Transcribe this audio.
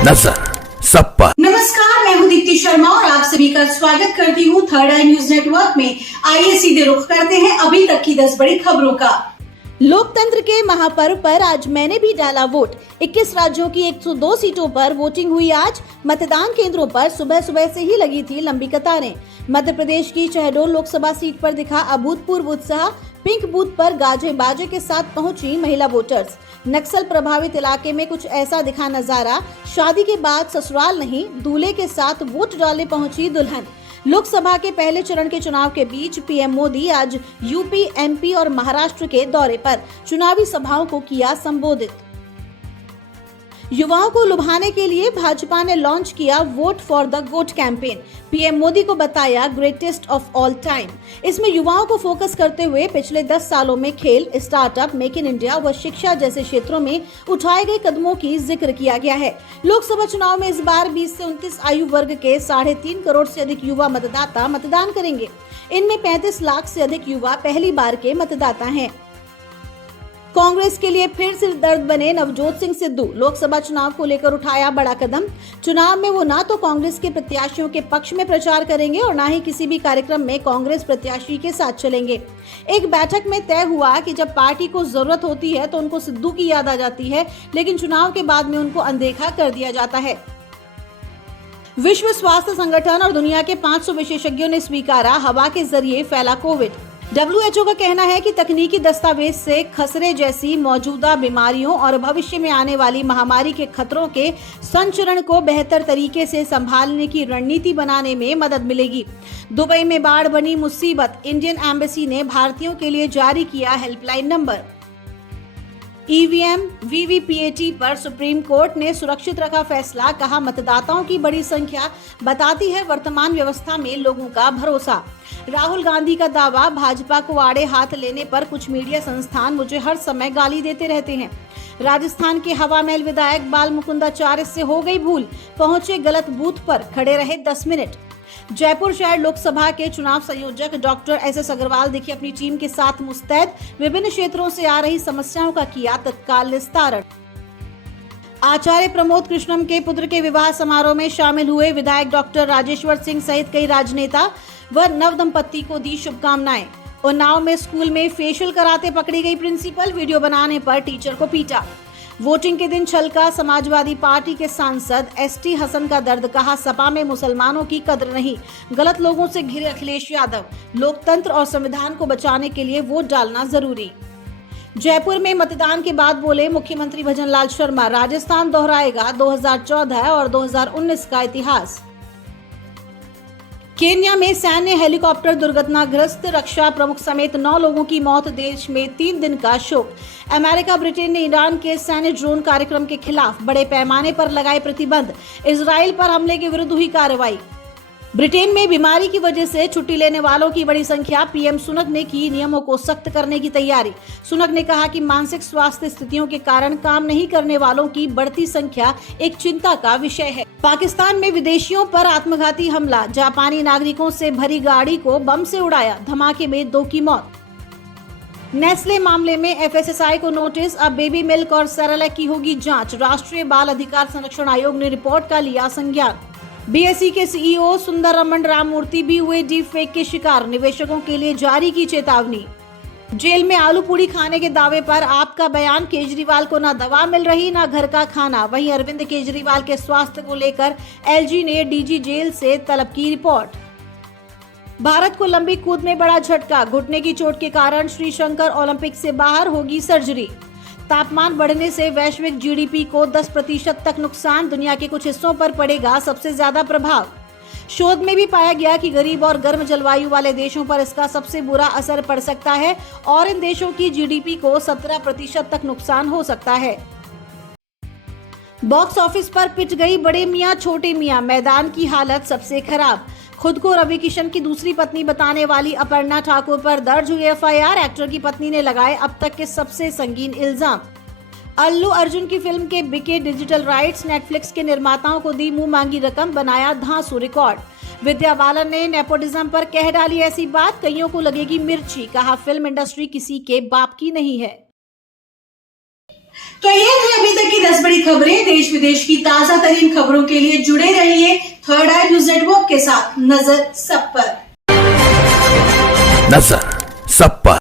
नजर सब पर। नमस्कार, मैं हूं दीप्ति शर्मा और आप सभी का स्वागत करती हूं थर्ड आई न्यूज नेटवर्क में। आइए सीधे रुख करते हैं अभी तक की 10 बड़ी खबरों का। लोकतंत्र के महापर्व पर आज मैंने भी डाला वोट। 21 राज्यों की 102 सीटों पर वोटिंग हुई। आज मतदान केंद्रों पर सुबह सुबह से ही लगी थी लंबी कतारें। मध्य प्रदेश की शहडोल लोकसभा सीट पर दिखा अभूतपूर्व उत्साह। पिंक बूथ पर गाजे बाजे के साथ पहुंची महिला वोटर्स। नक्सल प्रभावित इलाके में कुछ ऐसा दिखा नजारा। शादी के बाद ससुराल नहीं, दूल्हे के साथ वोट डालने पहुंची दुल्हन। लोकसभा के पहले चरण के चुनाव के बीच पीएम मोदी आज यूपी, एमपी और महाराष्ट्र के दौरे पर चुनावी सभाओं को किया संबोधित। युवाओं को लुभाने के लिए भाजपा ने लॉन्च किया vote for the GOAT campaign. PM Modi को बताया ग्रेटेस्ट ऑफ ऑल टाइम। इसमें युवाओं को फोकस करते हुए पिछले 10 सालों में खेल, स्टार्टअप, मेक इन इंडिया व शिक्षा जैसे क्षेत्रों में उठाए गए कदमों की जिक्र किया गया है। लोकसभा चुनाव में इस बार 20 से 29 आयु वर्ग के 3.5 करोड़ से अधिक युवा मतदाता मतदान करेंगे। इनमें 35 लाख से अधिक युवा पहली बार के मतदाता हैं। कांग्रेस के लिए फिर सिर दर्द बने नवजोत सिंह सिद्धू। लोकसभा चुनाव को लेकर उठाया बड़ा कदम। चुनाव में वो ना तो कांग्रेस के प्रत्याशियों के पक्ष में प्रचार करेंगे और ना ही किसी भी कार्यक्रम में कांग्रेस प्रत्याशी के साथ चलेंगे। एक बैठक में तय हुआ कि जब पार्टी को जरूरत होती है तो उनको सिद्धू की याद आ जाती है, लेकिन चुनाव के बाद में उनको अनदेखा कर दिया जाता है। विश्व स्वास्थ्य संगठन और दुनिया के 500 विशेषज्ञों ने स्वीकारा हवा के जरिए फैला कोविड। WHO का कहना है कि तकनीकी दस्तावेज से खसरे जैसी मौजूदा बीमारियों और भविष्य में आने वाली महामारी के खतरों के संचरण को बेहतर तरीके से संभालने की रणनीति बनाने में मदद मिलेगी। दुबई में बाढ़ बनी मुसीबत। इंडियन एम्बेसी ने भारतीयों के लिए जारी किया हेल्पलाइन नंबर। ईवीएम, वीवीपीएटी पर सुप्रीम कोर्ट ने सुरक्षित रखा फैसला। कहा मतदाताओं की बड़ी संख्या बताती है वर्तमान व्यवस्था में लोगों का भरोसा। राहुल गांधी का दावा, भाजपा को आड़े हाथ लेने पर कुछ मीडिया संस्थान मुझे हर समय गाली देते रहते हैं। राजस्थान के हवा महल विधायक बाल मुकुंदाचार्य से हो गई भूल, पहुंचे गलत बूथ पर, खड़े रहे 10 मिनट। जयपुर शहर लोकसभा के चुनाव संयोजक डॉक्टर SS अग्रवाल दिखे अपनी टीम के साथ मुस्तैद। विभिन्न क्षेत्रों से आ रही समस्याओं का किया तत्काल निस्तारण। आचार्य प्रमोद कृष्णम के पुत्र के विवाह समारोह में शामिल हुए विधायक डॉक्टर राजेश्वर सिंह सहित कई राजनेता व नव दंपत्ति को दी शुभकामनाएं। उन्नाव में स्कूल में फेशियल कराते पकड़ी गई प्रिंसिपल, वीडियो बनाने पर टीचर को पीटा। वोटिंग के दिन छलका समाजवादी पार्टी के सांसद ST हसन का दर्द। कहा सपा में मुसलमानों की कद्र नहीं, गलत लोगों से घिरे अखिलेश यादव। लोकतंत्र और संविधान को बचाने के लिए वोट डालना जरूरी। जयपुर में मतदान के बाद बोले मुख्यमंत्री भजनलाल शर्मा, राजस्थान दोहराएगा 2014 और 2019 का इतिहास। केन्या में सैन्य हेलीकॉप्टर दुर्घटनाग्रस्त, रक्षा प्रमुख समेत 9 लोगों की मौत। देश में 3 दिन का शोक। अमेरिका, ब्रिटेन ने ईरान के सैन्य ड्रोन कार्यक्रम के खिलाफ बड़े पैमाने पर लगाए प्रतिबंध। इजराइल पर हमले के विरुद्ध हुई कार्रवाई। ब्रिटेन में बीमारी की वजह से छुट्टी लेने वालों की बड़ी संख्या। पीएम सुनक ने की नियमों को सख्त करने की तैयारी। सुनक ने कहा कि मानसिक स्वास्थ्य स्थितियों के कारण काम नहीं करने वालों की बढ़ती संख्या एक चिंता का विषय है। पाकिस्तान में विदेशियों पर आत्मघाती हमला। जापानी नागरिकों से भरी गाड़ी को बम से उड़ाया, धमाके में 2 की मौत। नेस्ले मामले में FSSAI को नोटिस। अब बेबी मिल्क और सेरेलैक की होगी जांच। राष्ट्रीय बाल अधिकार संरक्षण आयोग ने रिपोर्ट का लिया संज्ञान। BSE के CEO सुंदररामन राममूर्ति भी हुए डीप फेक के शिकार। निवेशकों के लिए जारी की चेतावनी। जेल में आलू पूड़ी खाने के दावे पर आपका बयान। केजरीवाल को ना दवा मिल रही ना घर का खाना। वहीं अरविंद केजरीवाल के स्वास्थ्य को लेकर LG ने DG जेल से तलब की रिपोर्ट। भारत को लंबी कूद में बड़ा झटका। घुटने की चोट के कारण श्रीशंकर ओलंपिक से बाहर, होगी सर्जरी। तापमान बढ़ने से वैश्विक GDP को 10% तक नुकसान। दुनिया के कुछ हिस्सों पर पड़ेगा सबसे ज्यादा प्रभाव। शोध में भी पाया गया कि गरीब और गर्म जलवायु वाले देशों पर इसका सबसे बुरा असर पड़ सकता है और इन देशों की GDP को 17% तक नुकसान हो सकता है। बॉक्स ऑफिस पर पिट गई बड़े मियां छोटे मियां। मैदान की हालत सबसे खराब। खुद को रवि किशन की दूसरी पत्नी बताने वाली अपर्णा ठाकुर पर दर्ज हुई FIR। एक्टर की पत्नी ने लगाए अब तक के सबसे संगीन इल्जाम। अल्लू अर्जुन की फिल्म के बिके डिजिटल राइट्स। नेटफ्लिक्स के निर्माताओं को दी मुंह मांगी रकम, बनाया धांसू रिकॉर्ड। विद्या बालन ने नेपोटिज्म पर कह डाली ऐसी बात, कईयों को लगेगी मिर्ची। कहा फिल्म इंडस्ट्री किसी के बाप की नहीं है। तो ये थी अभी तक की 10 बड़ी खबरें। देश विदेश की ताजा तरीन खबरों के लिए जुड़े रहिए थर्ड आई न्यूज नेटवर्क के साथ। नजर सब पर।